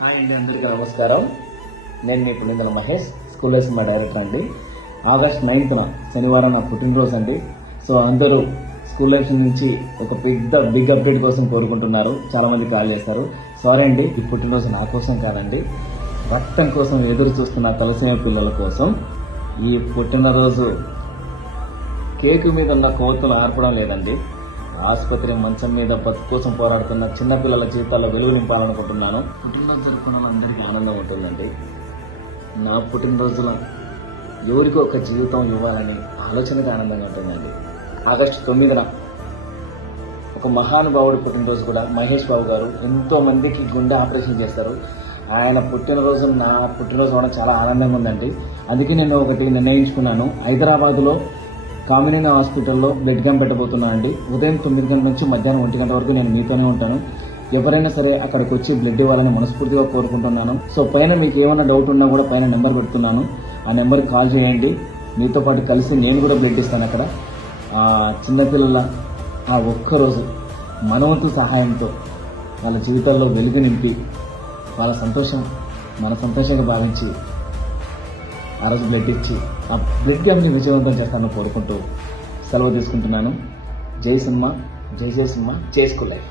Hi అండి, అందరికీ నమస్కారం. నేను మీ పులిందల మహేష్, స్కూల్ లైఫ్ మా డైరెక్టర్ అండి. ఆగస్ట్ 9th శనివారం నా పుట్టినరోజు అండి. సో అందరూ స్కూల్ లైఫ్ నుంచి ఒక బిగ్ అప్డేట్ కోసం కోరుకుంటున్నారు. చాలా మంది కాల్ చేస్తారు. సారీ అండి, ఈ పుట్టినరోజు నా కోసం కాదండి, రక్తం కోసం ఎదురు చూస్తున్న తలసేమ పిల్లల కోసం. ఈ పుట్టినరోజు కేకు మీద ఉన్న కోతులు ఆర్పడం లేదండి, ఆసుపత్రి మంచం మీద బతుకు కోసం పోరాడుతున్న చిన్నపిల్లల జీవితాల్లో వెలుగు నింపాలనుకుంటున్నాను. పుట్టినరోజు జరుపుకున్న అందరికీ ఆనందం ఉంటుందండి. నా పుట్టినరోజులో ఎవరికో ఒక జీవితం ఇవ్వాలని ఆలోచనగా ఆనందంగా ఉంటుందండి. ఆగస్టు 9న ఒక మహానుభావుడు పుట్టినరోజు కూడా, మహేష్ బాబు గారు ఎంతో మందికి గుండె ఆపరేషన్ చేస్తారు. ఆయన పుట్టినరోజు నా పుట్టినరోజు కూడా చాలా ఆనందంగా ఉందండి. అందుకే నేను ఒకటి నిర్ణయించుకున్నాను. హైదరాబాద్లో కామినేని హాస్పిటల్లో బ్లడ్ క్యాంప్ పెట్టబోతున్నాను అండి. ఉదయం 9 గంటల నుంచి మధ్యాహ్నం 1 గంట వరకు నేను మీతోనే ఉంటాను. ఎవరైనా సరే అక్కడికి వచ్చి బ్లడ్ ఇవ్వాలని మనస్ఫూర్తిగా కోరుకుంటున్నాను. సో పైన మీకు ఏమైనా డౌట్ ఉన్నా కూడా పైన నెంబర్ పెడుతున్నాను, ఆ నెంబర్కి కాల్ చేయండి. మీతో పాటు కలిసి నేను కూడా బ్లడ్ ఇస్తాను అక్కడ. చిన్నపిల్లల ఆ ఒక్కరోజు మనవంతు సహాయంతో వాళ్ళ జీవితాల్లో వెలుగు నింపి వాళ్ళ సంతోషం మన సంతోషంగా భావించి ఆ రోజు బ్లడ్ ఇచ్చి ఆ బ్లడ్ క్యాంప్ని విజయవంతం చేస్తానని కోరుకుంటూ సెలవు తీసుకుంటున్నాను. జై సినిమా, జై సినిమా, జై స్కూల్ లైఫ్.